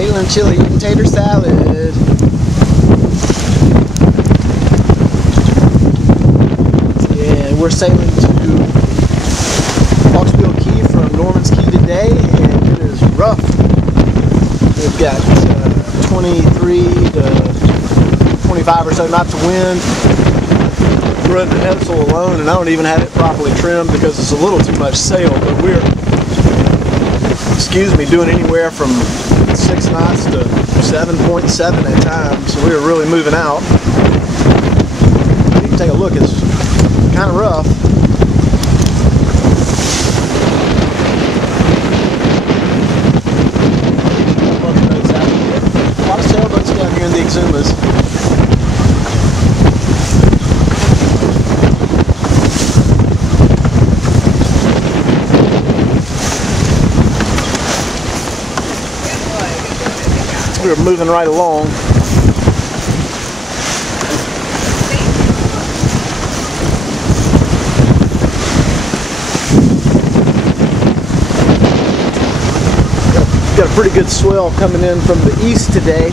Caitlin chili eating tater salad. Yeah, we're sailing to Hawksbill Key from Norman's Key today, and it is rough. We've got 23 to 25 or so knots of wind. We're under headsail alone, and I don't even have it properly trimmed because it's a little too much sail, but we're, doing anywhere from 6 knots to 7.7 at times, so we're really moving out. You can take a look, it's kind of rough. A lot of sailboats down here in the Exumas. We're moving right along. Got a pretty good swell coming in from the east today.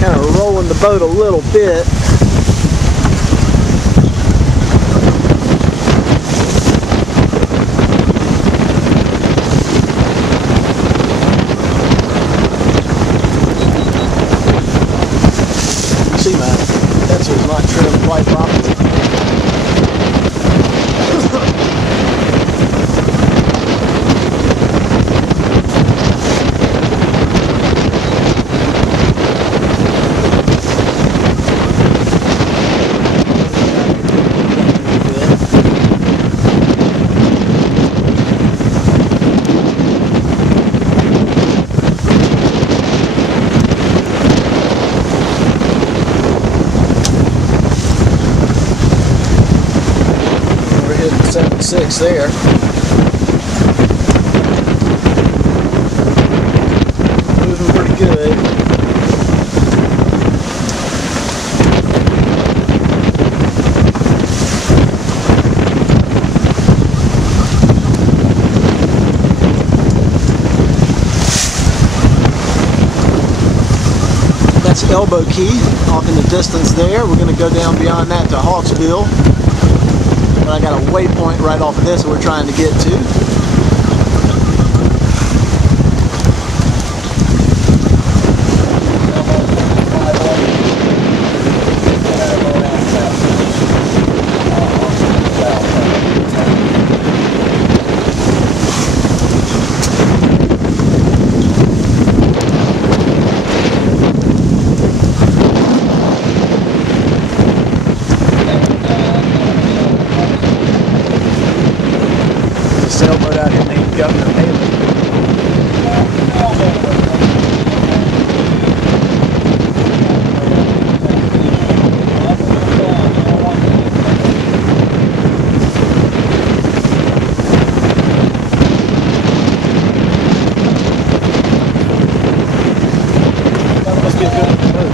Kind of rolling the boat a little bit. See, my pencil is not trimmed quite properly. We're hitting 7.6 there. Moving pretty good. That's Elbow Key off in the distance there. We're going to go down beyond that to Hawksbill. But I got a waypoint right off of this that we're trying to get to. Sailboat out here named Governor Haley. That must be a good boat.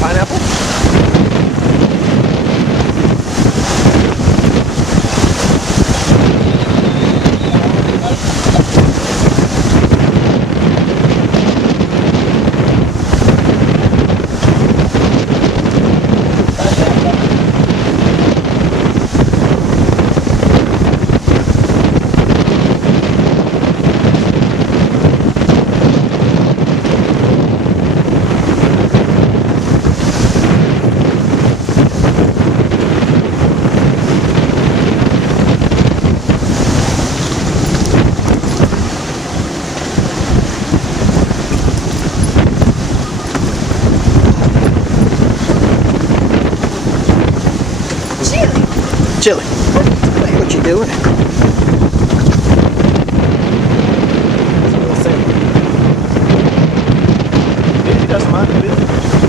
Pineapple? Chili. What you doing? He doesn't mind a bit.